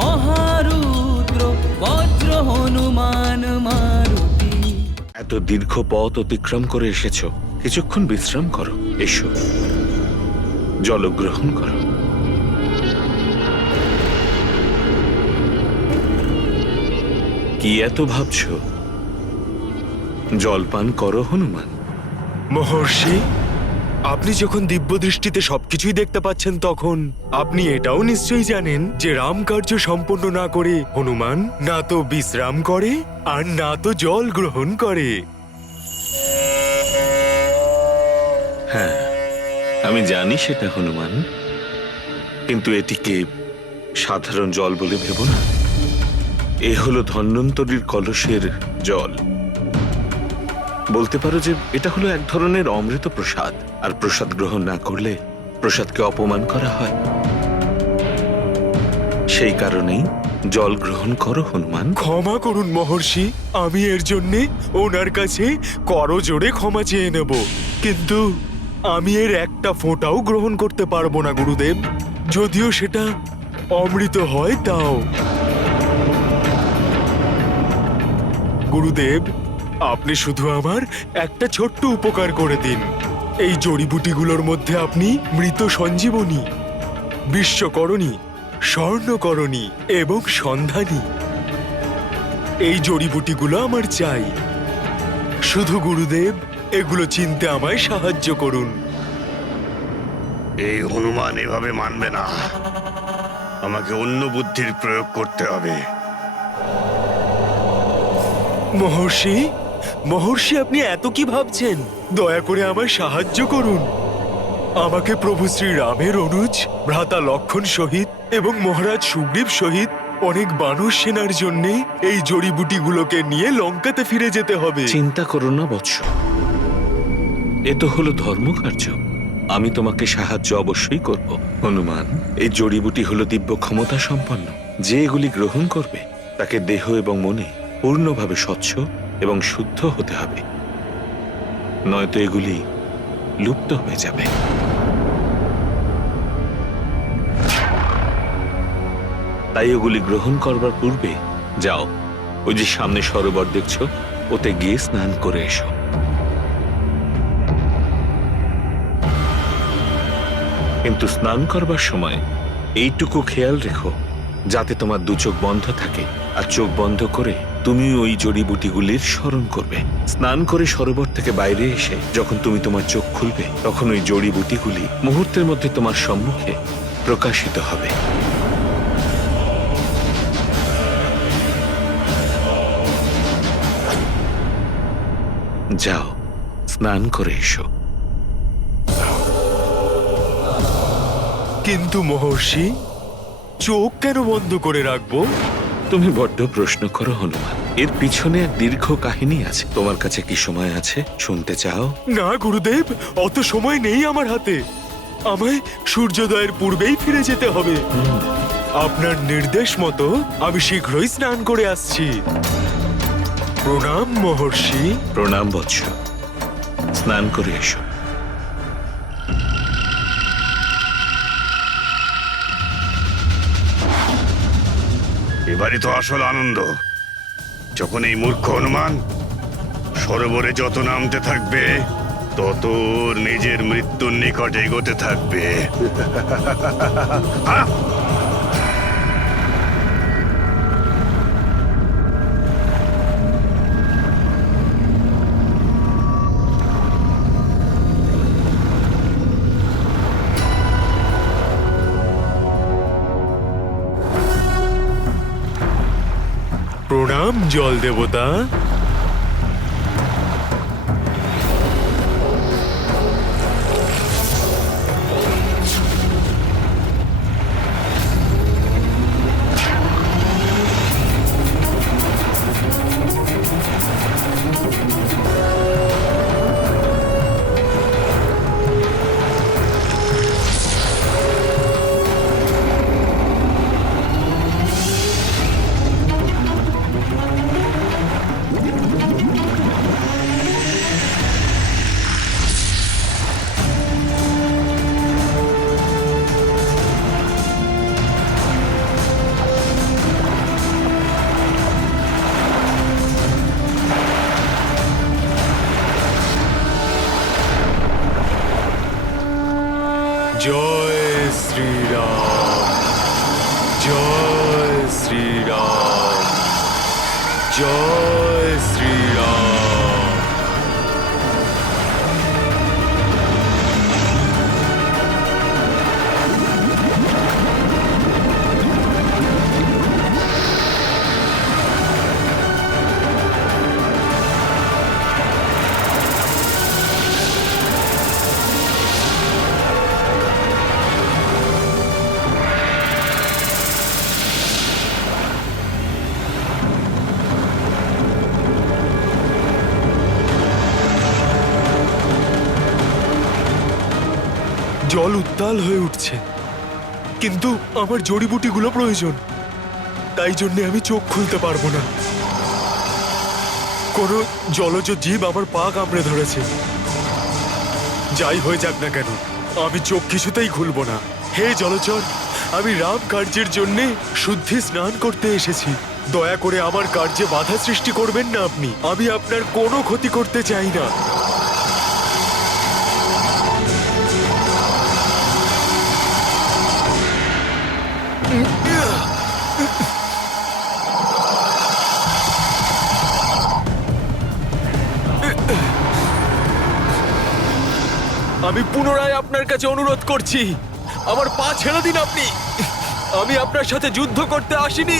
মহারুদ্র বজ্র হনুমান মারুতি। এত দীর্ঘ পথ অতিক্রম করে এসেছো, কিছুক্ষণ বিশ্রাম করো। এসো, জলগ্রহণ করো। কি এত ভাবছো? জলপান করো হনুমান। মহর্ষি, আপনি যখন দিব্য দৃষ্টিতে সবকিছুই দেখতে পাচ্ছেন, তখন আপনি এটাও নিশ্চয়ই জানেন যে রাম কার্য সম্পন্ন না করে হনুমান না তো বিশ্রাম করে আর না তো জল গ্রহণ করে। হ্যাঁ, আমি জানি সেটা হনুমান, কিন্তু এটিকে সাধারণ জল বলে ভেবো না। এ হলো ধন্বন্তরীর কলসের জল। বলতে পারো যে এটা হলো এক ধরনের অমৃত প্রসাদ, আর প্রসাদ গ্রহণ না করলে প্রসাদকে অপমান করা হয়। সেই কারণেই জল গ্রহণ করো হনুমান। ক্ষমা করুন মহর্ষি, আমি এর জন্যে ওনার কাছে করজোড়ে ক্ষমা চেয়ে নেব, কিন্তু আমি এর একটা ফোঁটাও গ্রহণ করতে পারবো না গুরুদেব, যদিও সেটা অমৃত হয় তাও। গুরুদেব, আপনি শুধু আমার একটা ছোট্ট উপকার করে দিন। এই জড়িবুটিগুলোর মধ্যে আপনি মৃত সঞ্জীবনী, বিশ্বকরণী, স্বর্ণকরণী এবং সন্ধানী, এই জড়িবুটিগুলো আমার চাই। শুধু গুরুদেব এগুলো চিনতে আমায় সাহায্য করুন। এই হনুমান এভাবে মানবে না, আমাকে অন্য বুদ্ধির প্রয়োগ করতে হবে। মহর্ষি, মহর্ষি, আপনি এত কি ভাবছেন? দয়া করে আমায় সাহায্য করুন। আমাকে প্রভু শ্রী রামের অনুজ ভ্রাতা লক্ষণ সহিত এবং মহারাজ সুগ্রীব সহিত অনেক বানর সেনার জন্য এই জড়িবুটিগুলোকে নিয়ে লঙ্কাতে ফিরে যেতে হবে। চিন্তা করো না বৎস, এ তো হলো ধর্মকার্য। আমি তোমাকে সাহায্য অবশ্যই করব হনুমান। এই জড়িবুটি হলো দিব্য ক্ষমতা সম্পন্ন। যে এগুলি গ্রহণ করবে তাকে দেহ এবং মনে পূর্ণভাবে স্বচ্ছ এবং শুদ্ধ হতে হবে, নয়তো এগুলি লুপ্ত হয়ে যাবে। তাই ওগুলি গ্রহণ করবার পূর্বে যাও, ওই যে সামনে সরোবর দেখছো, ওতে গিয়ে স্নান করে এসো। কিন্তু স্নান করবার সময় এইটুকু খেয়াল রেখো যাতে তোমার দু চোখ বন্ধ থাকে, আর চোখ বন্ধ করে তুমি ওই জড়িবুটিগুলির স্মরণ করবে। স্নান করে সরোবর থেকে বাইরে এসে যখন তুমি তোমার চোখ খুলবে, তখন ওই জড়িবুটিগুলি মুহূর্তের মধ্যে তোমার সম্মুখে প্রকাশিত হবে। যাও, স্নান করে এসো। কিন্তু মহর্ষি, চোখ কেন বন্ধ করে রাখবো? তুমি বড্ড প্রশ্ন করো হনুমান, এর পিছনে এক দীর্ঘ কাহিনী আছে। তোমার কাছে কি সময় আছে? শুনতে চাও? না গুরুদেব, অত সময় নেই আমার হাতে। আমায় সূর্যোদয়ের পূর্বেই ফিরে যেতে হবে। আপনার নির্দেশ মতো আমি শীঘ্রই স্নান করে আসছি। প্রণাম মহর্ষি। প্রণাম বৎস, স্নান করে এসো। এবারে তো আসল আনন্দ, যখন এই মূর্খ হনুমান সরোবরে যত নামতে থাকবে, তত ওর নিজের মৃত্যুর নিকট এগোতে থাকবে। প্রণাম জল দেবতা। জয় শ্রীরাম, জয় শ্রীরাম। জল উত্তাল হয়ে উঠছে, কিন্তু আমার জড়িবুটিগুলো প্রয়োজন, তাই জন্য আমি চোখ খুলতে পারবো না। কোনো জলজ জীব আমার পা কামড়ে ধরেছে। যাই হয়ে যাক না কেন, আমি চোখ কিছুতেই খুলবো না। হে জলচর, আমি রাম কার্যের জন্যে শুদ্ধি স্নান করতে এসেছি। দয়া করে আমার কার্যে বাধা সৃষ্টি করবেন না আপনি। আমি আপনার কোনো ক্ষতি করতে চাই না। আমি পুনরায় আপনার কাছে অনুরোধ করছি, আমার পা ছেড়ে দিন আপনি। আমি আপনার সাথে যুদ্ধ করতে আসিনি।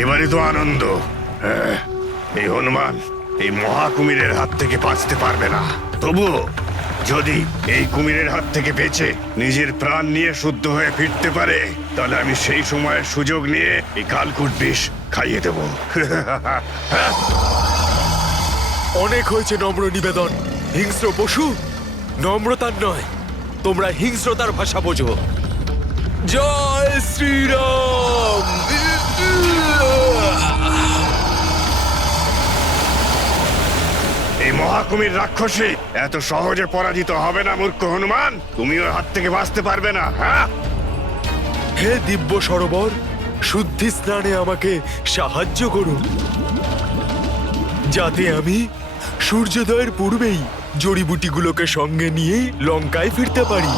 এবারে তো আনন্দ। এই হনুমান এই মহাকুমিরের হাত থেকে বাঁচতে পারবে না। তবুও যদি এই কুমিরের হাত থেকে বেঁচে নিজের প্রাণ নিয়ে শুদ্ধ হয়ে ফিরতে পারে, তাহলে আমি সেই সময়ের সুযোগ নিয়ে এই কালকুট বিষ খাইয়ে দেব। অনেক হয়েছে নম্র নিবেদন। হিংস্র পশু, নম্রতার নয়, তোমরা হিংস্রতার ভাষা বোঝো। জয় শ্রীরাম। এই মহাকুমির রাক্ষসী এত সহজে পরাজিত হবে না মূর্খ হনুমান। তুমি ওর হাত থেকে বাঁচতে পারবে না। হ্যাঁ, হে দিব্য সরোবর, শুদ্ধি স্নানে আমাকে সাহায্য করুন, যাতে আমি সূর্যোদয়ের পূর্বেই জড়িবুটিগুলোকে সঙ্গে নিয়ে লঙ্কায় ফিরতে পারি।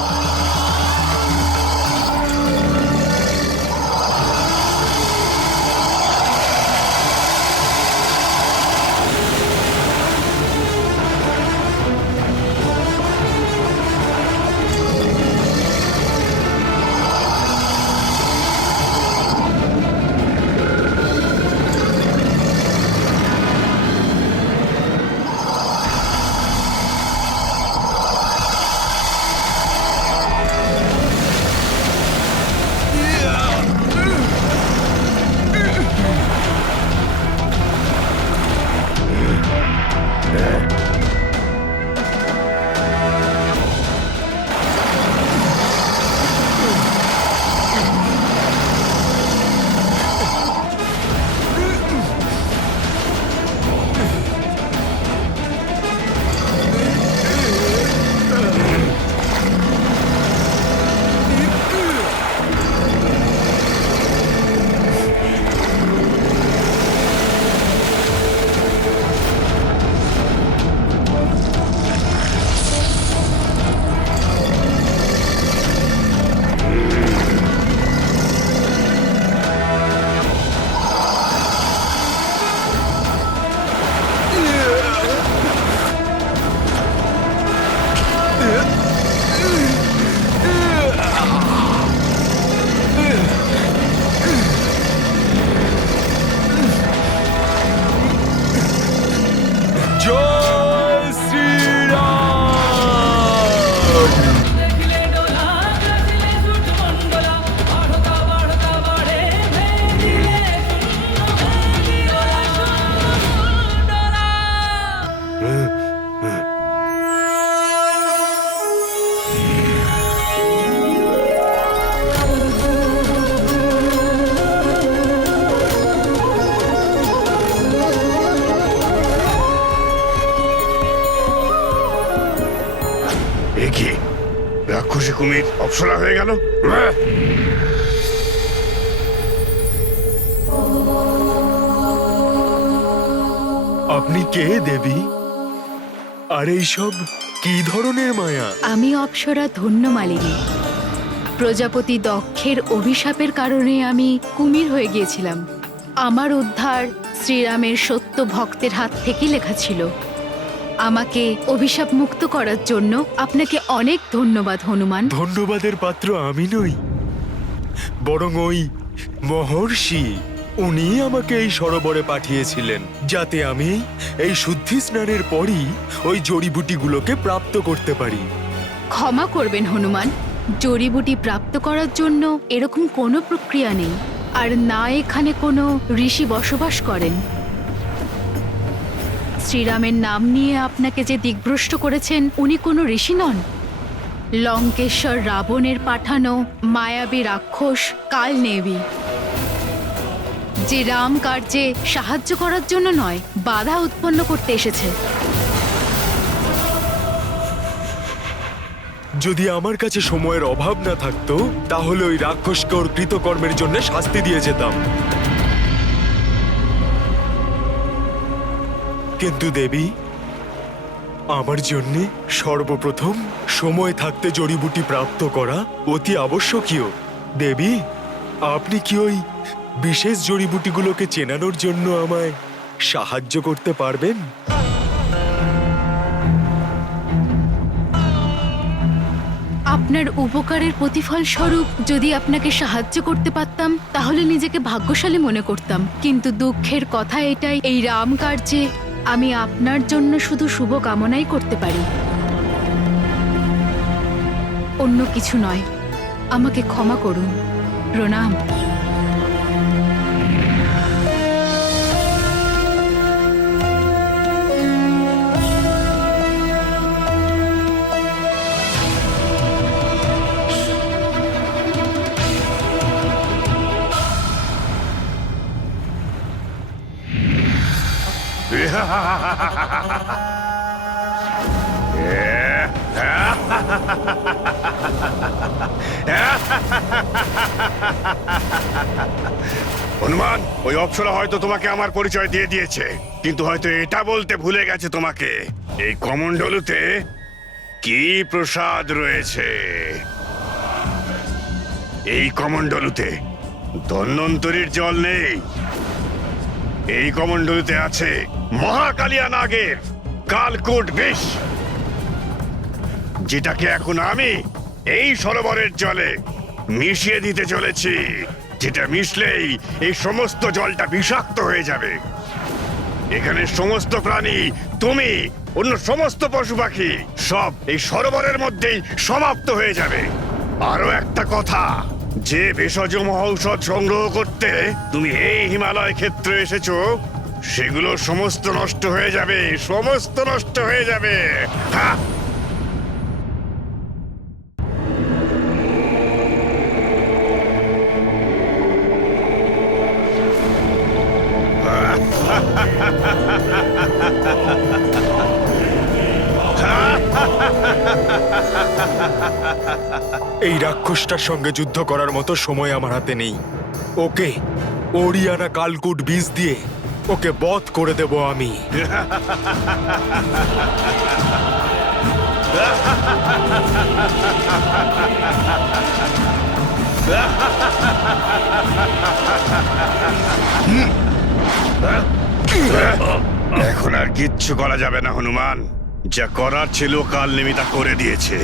রাক্ষসী কুমির অপ্সরা হয়ে গেল। আপনি কে দেবী? আর এইসব কি ধরনের মায়া? আমি অপ্সরা ধন্য মালিনী। প্রজাপতি দক্ষের অভিশাপের কারণে আমি কুমির হয়ে গিয়েছিলাম। আমার উদ্ধার শ্রীরামের সত্য ভক্তের হাত থেকে লেখা ছিল। আমাকে অভিশাপ মুক্ত করার জন্য আপনাকে অনেক ধন্যবাদ হনুমান। ধন্যবাদের পাত্র আমি নই, বরং ওই মহর্ষি। উনি আমাকে এই সরোবরে পাঠিয়েছিলেন যাতে আমি এই শুদ্ধি স্নানের পরই ওই জড়িবুটিগুলোকে প্রাপ্ত করতে পারি। ক্ষমা করবেন হনুমান, জড়িবুটি প্রাপ্ত করার জন্য এরকম কোনো প্রক্রিয়া নেই, আর না এখানে কোনো ঋষি বসবাস করেন। শ্রীরামের নাম নিয়ে আপনাকে যে দিগ্ভ্রষ্ট করেছেন উনি কোনো ঋষি নন। লঙ্কেশ্বর রাবণের পাঠানো মায়াবী রাক্ষস কালনেবী, যে রাম কার্যে সাহায্য করার জন্য নয়, বাধা উৎপন্ন করতে এসেছে। যদি আমার কাছে সময়ের অভাব না থাকতো তাহলে ওই রাক্ষসকে ওর কৃতকর্মের জন্য শাস্তি দিয়ে যেতাম। কিন্তু দেবী, আমার জন্য সর্বপ্রথম সময় থাকতে জড়িবুটি প্রাপ্ত করা অতি আবশ্যকীয়। দেবী, আপনি কি ওই বিশেষ জড়িবুটিগুলোকে চেনানোর জন্য আমায় সাহায্য করতে পারবেন? আপনার উপকারের প্রতিফল স্বরূপ যদি আপনাকে সাহায্য করতে পারতাম তাহলে নিজেকে ভাগ্যশালী মনে করতাম। কিন্তু দুঃখের কথা এটাই, এই রাম কার্যে আমি আপনার জন্য শুধু শুভ কামনাই করতে পারি, অন্য কিছু নয়। আমাকে ক্ষমা করুন। প্রণাম। হনুমান, ওই অপ্সরা হয়তো তোমাকে আমার পরিচয় দিয়ে দিয়েছে, কিন্তু হয়তো এটা বলতে ভুলে গেছে তোমাকে এই কমণ্ডলুতে কি প্রসাদ রয়েছে। এই কমণ্ডলুতে ধন্বন্তরীর জল নেই। এই কমণ্ডলুতে আছে মহাকালিয়া নাগের কালকূট বিষ, যেটাকে এখন আমি এই সরোবরের জলে মিশিয়ে দিতে চলেছি। যেটা মিশলেই এই সমস্ত জলটা বিষাক্ত হয়ে যাবে। এখানে সমস্ত প্রাণী, তুমি, অন্য সমস্ত পশু পাখি সব এই সরোবরের মধ্যেই সমাপ্ত হয়ে যাবে। আরো একটা কথা, যে ভেষজ মহৌষধ সংগ্রহ করতে তুমি এই হিমালয় ক্ষেত্রে এসেছো, সেগুলো সমস্ত নষ্ট হয়ে যাবে, সমস্ত নষ্ট হয়ে যাবে। হ্যাঁ, এই রাক্ষসটার সঙ্গে যুদ্ধ করার মতো সময় আমার হাতে নেই। ওকে ওরিয়ানা কালকুট বীজ দিয়ে ওকে বধ করে দেব আমি। এখন আর কিচ্ছু করা যাবে না হনুমান। যা করার ছিল কাল নিমিতা করে দিয়েছে।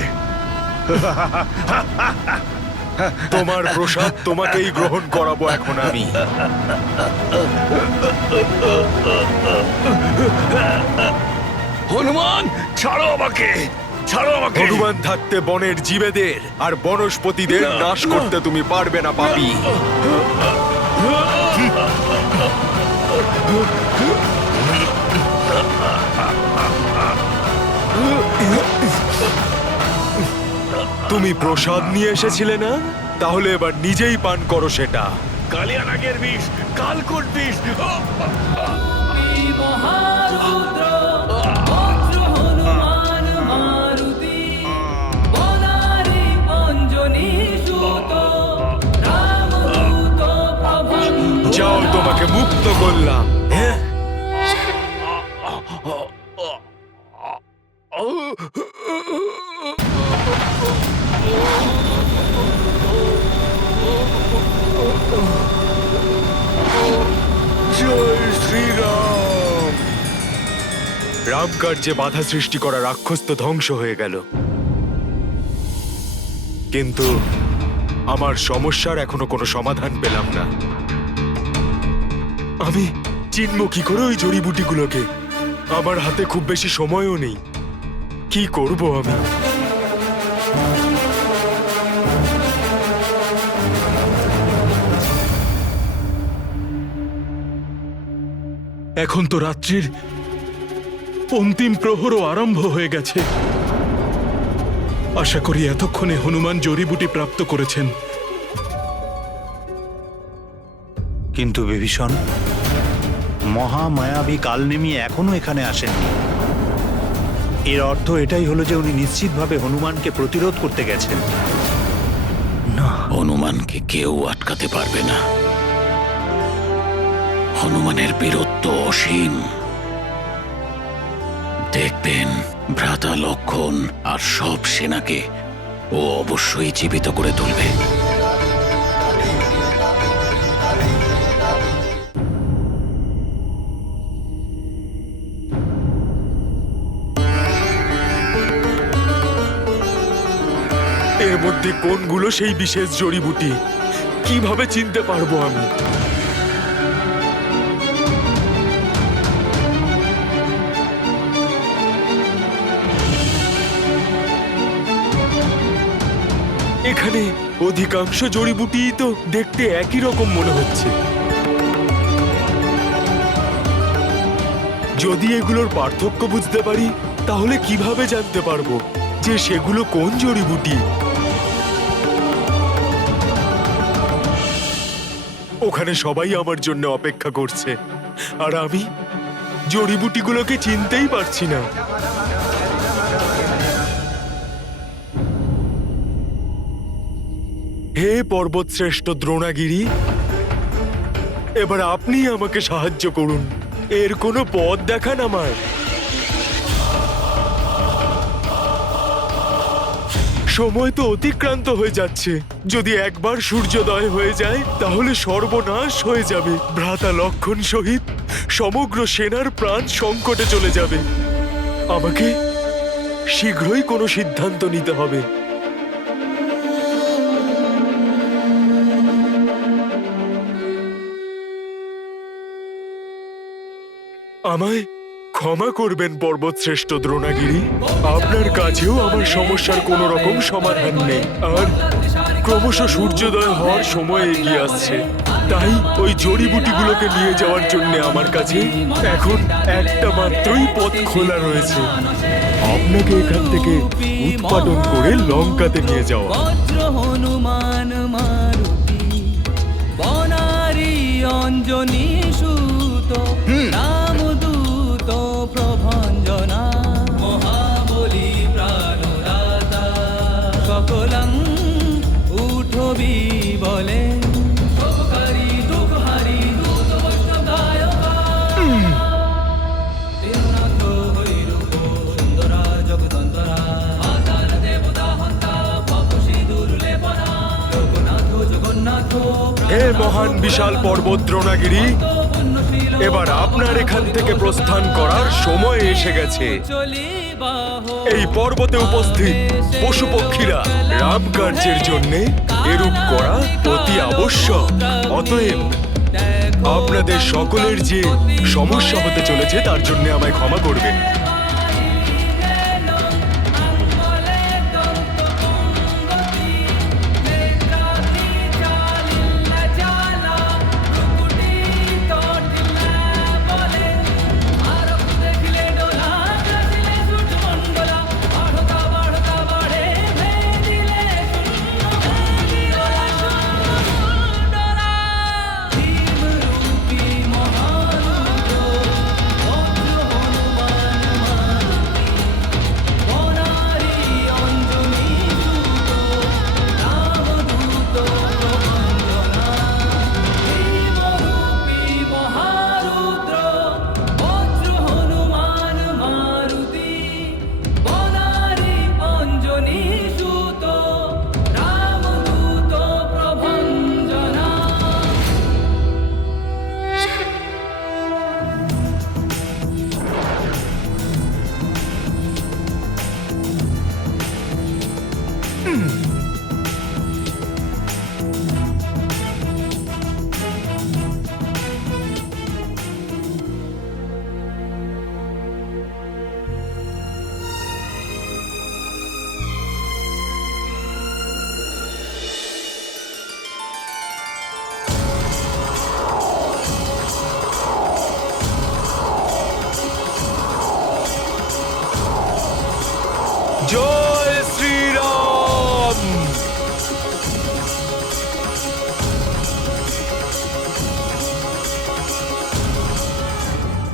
তোমার প্রসাদ তোমাকেই গ্রহণ করাবো এখন আমি। হনুমান, ছাড়ো আমাকে, ছাড়ো আমাকে। হনুমান থাকতে বনের জীবেদের আর বনস্পতিদের নাশ করতে তুমি পারবে না পাপী। তুমি প্রসাদ নিয়ে এসেছিলে না? তাহলে এবার নিজেই পান করো সেটা। কালিয়া নাগের বিষ, কালকূট বিষ। এই মহারুদ্র বজ্র হনুমান মারুতি বনারি অঞ্জনী সুত রামদূত প্রভু। যাও, তোমাকে মুক্ত করলাম। রামকার্যে বাধা সৃষ্টি করা রাক্ষস তো ধ্বংস হয়ে গেল, কিন্তু আমার সমস্যার এখনো কোনো সমাধান পেলাম না। আমি চিনব কি করে ওই জড়িবুটিগুলোকে? আমার হাতে খুব বেশি সময়ও নেই। কি করব আমি? এখন তো রাত্রির অন্তিম প্রহরও আরম্ভ হয়ে গেছে। আশা করি এতক্ষণে হনুমান জড়িবুটি প্রাপ্ত করেছেন। কিন্তু বিভীষণ, মহামায়াবী কালনেমি এখনো এখানে আসেননি। এর অর্থ এটাই হলো যে উনি নিশ্চিতভাবে হনুমানকে প্রতিরোধ করতে গেছেন। হনুমানকে কেউ আটকাতে পারবে না। হনুমানের বীরত্ব অসীম। দেখবেন ভ্রাতা লক্ষণ আর সব সেনাকে ও অবশ্যই জীবিত করে তুলবে। এর মধ্যে কোনগুলো সেই বিশেষ জড়িবুটি কিভাবে চিনতে পারবো আমি? এখানে অধিকাংশ জড়িবুটি তো দেখতে একই রকম মনে হচ্ছে। যদি এগুলোর পার্থক্য বুঝতে পারি, তাহলে কিভাবে জানতে পারবো যে সেগুলো কোন জড়িবুটি? ওখানে সবাই আমার জন্য অপেক্ষা করছে, আর আমি জড়িবুটিগুলোকে চিনতেই পারছি না। হে পর্বতশ্রেষ্ঠ দ্রোণাগিরি, এবার আপনি আমাকে সাহায্য করুন। এর কোনো পথ দেখান আমায়। সময় তো অতিক্রান্ত হয়ে যাচ্ছে। যদি একবার সূর্যোদয় হয়ে যায় তাহলে সর্বনাশ হয়ে যাবে। ভ্রাতা লক্ষণ সহিত সমগ্র সেনার প্রাণ সংকটে চলে যাবে। আমাকে শীঘ্রই কোনো সিদ্ধান্ত নিতে হবে। আমায় ক্ষমা করবেন পর্বতশ্রেষ্ঠ দ্রোণাগিরি। আপনার কাছেও আমার সমস্যার কোনো রকম সমাধান নেই, আর ক্রমশ সূর্যোদয় হওয়ার সময় এগিয়ে আসছে। তাই ওই জড়িবুটিগুলোকে নিয়ে যাওয়ার জন্য আমার কাছে এখন একটা মাত্রই পথ খোলা রয়েছে, আপনাকে এখান থেকে উৎপাদন করে লঙ্কাতে নিয়ে যাওয়া। বজ্র হনুমান মারুতি বনারি অঞ্জনী সুত রামদূত প্রভঞ্জনা মহাবলী প্রাণদাতা সকলং উঠবি বলে শুভকারী দুঃখহারী দূত বৈষ্ণবদায়কা তিরুনাথ হৈরূপ সুন্দরা জগদন্তরা মাতার দেবতা হন্তা পাপসী দুর্লেপনা জগন্নাথ জগন্নাথ হে মহান বিশাল পর্বত দ্রোণাগিরি, এবার আপনার এখান থেকে প্রস্থান করার সময় এসে গেছে। এই পর্বতে উপস্থিত পশু পক্ষীরা রাম কার্যের জন্য এরূপ করা অতি আবশ্যক। অতএব আপনাদের সকলের যে সমস্যা হতে চলেছে তার জন্য আমায় ক্ষমা করবেন।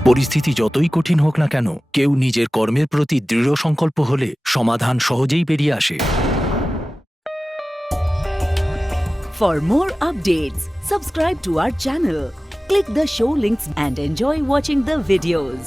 পরিস্থিতি যতই কঠিন হোক না কেন, কেউ নিজের কর্মের প্রতি দৃঢ় সংকল্প হলে সমাধান সহজেই বেরিয়ে আসে। For more updates, subscribe to our channel, click the show links and enjoy watching the videos.